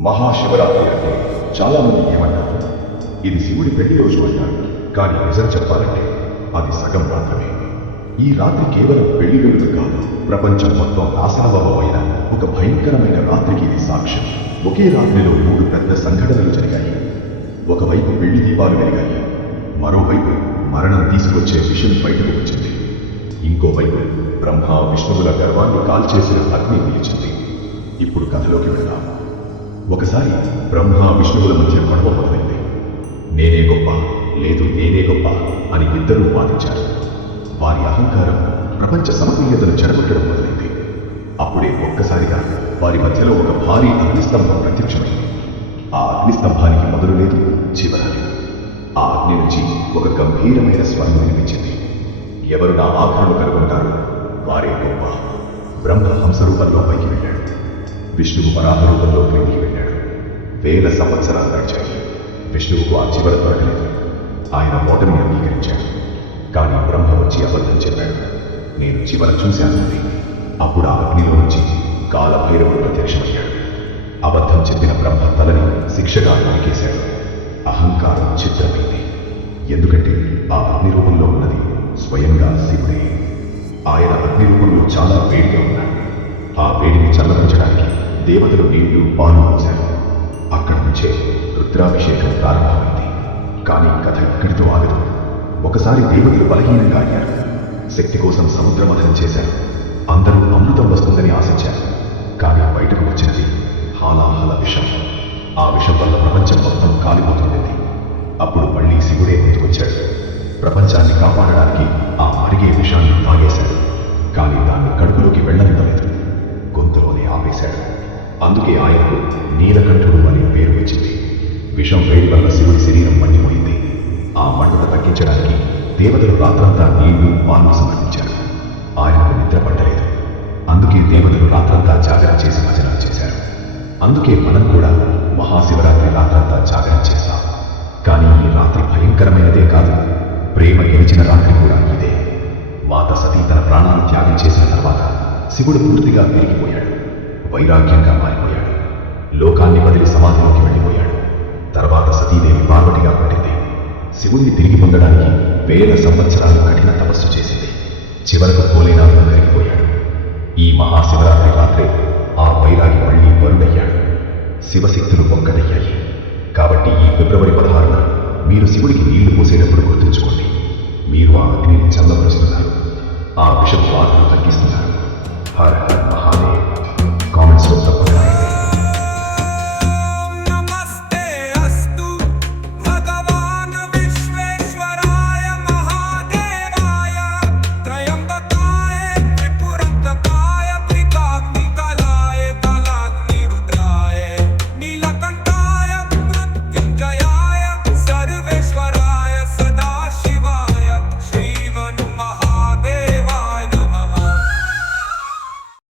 మహాశివరాత్రి అంటే చాలా మంది ఏమన్నారు? ఇది శివుడి పెళ్ళి రోజు అన్నారు. కానీ నిజం చెప్పాలంటే అది సగం మాత్రమే. ఈ రాత్రి కేవలం పెళ్ళి వెలుగు కాదు ప్రపంచం మొత్తం నాశనభవమైన ఒక భయంకరమైన రాత్రికి ఇది సాక్ష్యం. ఒకే రాత్రిలో మూడు పెద్ద సంఘటనలు జరిగాయి. ఒకవైపు పెళ్ళి దీపాలు వెలిగాయి. మరోవైపు మరణం తీసుకొచ్చే విషయం బయటకు వచ్చింది. ఇంకోవైపు బ్రహ్మ విష్ణువుల గర్వాన్ని కాల్చేసిన అగ్ని నిలిచింది. ఇప్పుడు కథలోకి వెళ్దాం. ఒకసారి బ్రహ్మ విష్ణువుల మధ్య గొడవ మొదలైంది. నేనే గొప్ప లేదు నేనే గొప్ప అని ఇద్దరూ వాదించారు. వారి అహంకారం ప్రపంచ సమతుల్యతను చెడగొట్టడం మొదలైంది. అప్పుడే ఒక్కసారిగా వారి మధ్యలో ఒక భారీ అగ్నిస్తంభం ప్రత్యక్షమైంది. ఆ అగ్నిస్తంభానికి మొదలు లేదు చివర ఆ అగ్ని నుంచి ఒక గంభీరమైన స్వరం వినిపించింది. ఎవరు నా ఆఖరణ కనుగొంటారు వారే గొప్ప. బ్రహ్మ హంస రూపంలో పైకి వెళ్ళాడు. విష్ణువు వరాహ రూపంలో క్రిందికి వెళ్ళాడు. వేల సంవత్సరాలు గడిచాయి. విష్ణువుకు ఆ చివర దొరకలేదు ఆయన ఓటమి అంగీకరించాడు. కానీ బ్రహ్మ వచ్చి అబద్ధం చెప్పాడు. నేను చివర చూశాను అప్పుడు ఆ అగ్నిలో నుంచి కాలభైరవుడు ప్రత్యక్షమయ్యాడు. అబద్ధం చెప్పిన బ్రహ్మ తలని శిక్షగా నరికేశాడు. అహంకారం చిత్రమైంది. ఎందుకంటే ఆ అగ్ని రూపంలో ఉన్నది స్వయంగా శివుడే. ఆయన అగ్ని రూపంలో చాలా వేడిగా ఉన్నాడు. ఆ వేడిని చల్లపరచడానికి దేవతలు నీళ్ళు పాలు పోశారు. అక్కడి నుంచే రుద్రాభిషేకం ప్రారంభమైంది. కానీ కథ ఇక్కడితో ఆగదు. ఒకసారి దేవతలు బలహీనంగా అయ్యారు. శక్తి కోసం సముద్రమథనం చేశారు. అందరూ అమృతం వస్తుందని ఆశించారు. కానీ బయటకు వచ్చినది హాలాహల విషం. ఆ విషం వల్ల ప్రపంచం మొత్తం కాలిపోతుండేది అప్పుడు మళ్ళీ శివుడే ముందుకొచ్చాడు. ప్రపంచాన్ని కాపాడడానికి ఆ అడిగే విషాన్ని తాగేశాడు అందుకే ఆయనకు నీలకంఠుడు అనే పేరు వచ్చింది. విషం వేడి వల్ల శివుడి శరీరం మండిపోయింది ఆ మంటను తగ్గించడానికి దేవతలు రాత్రంతా నీళ్ళు పాలు సమర్పించారు. ఆయనకు నిద్ర పట్టలేదు. అందుకే దేవతలు రాత్రంతా జాగరణ చేసి భజనలు చేశారు. అందుకే మనం కూడా మహాశివరాత్రి రాత్రంతా జాగరణ చేస్తాం. కానీ ఈ రాత్రి భయంకరమైనదే కాదు. ప్రేమ గెలిచిన రాత్రి కూడా ఇదే. మాత సతీ తన ప్రాణాలు త్యాగం చేసిన తర్వాత శివుడు పూర్తిగా పెరిగిపోయాడు వైరాగ్యంగా మారిపోయాడు. లోకాన్ని వదిలి సమాధిలోకి వెళ్ళిపోయాడు. తర్వాత సతీదేవి పార్వతిగా పుట్టింది. శివుణ్ణి తిరిగి పొందడానికి వేల సంవత్సరాలు కఠిన తపస్సు చేసింది. చివరకు పోలేనాథుడు కరిగిపోయాడు ఈ మహాశివరాత్రి రాత్రి ఆ వైరాగి మళ్ళీ వరుడయ్యాడు. శివశక్తులు ఒక్కటయ్యాయి. కాబట్టి ఈ ఫిబ్రవరి పదహారున మీరు శివుడికి నీళ్ళు పోసేటప్పుడు గుర్తుంచుకోండి. మీరు ఆ అగ్నిని చల్లపరుస్తున్నారు ఆ విషపు బాధను తగ్గిస్తున్నారు.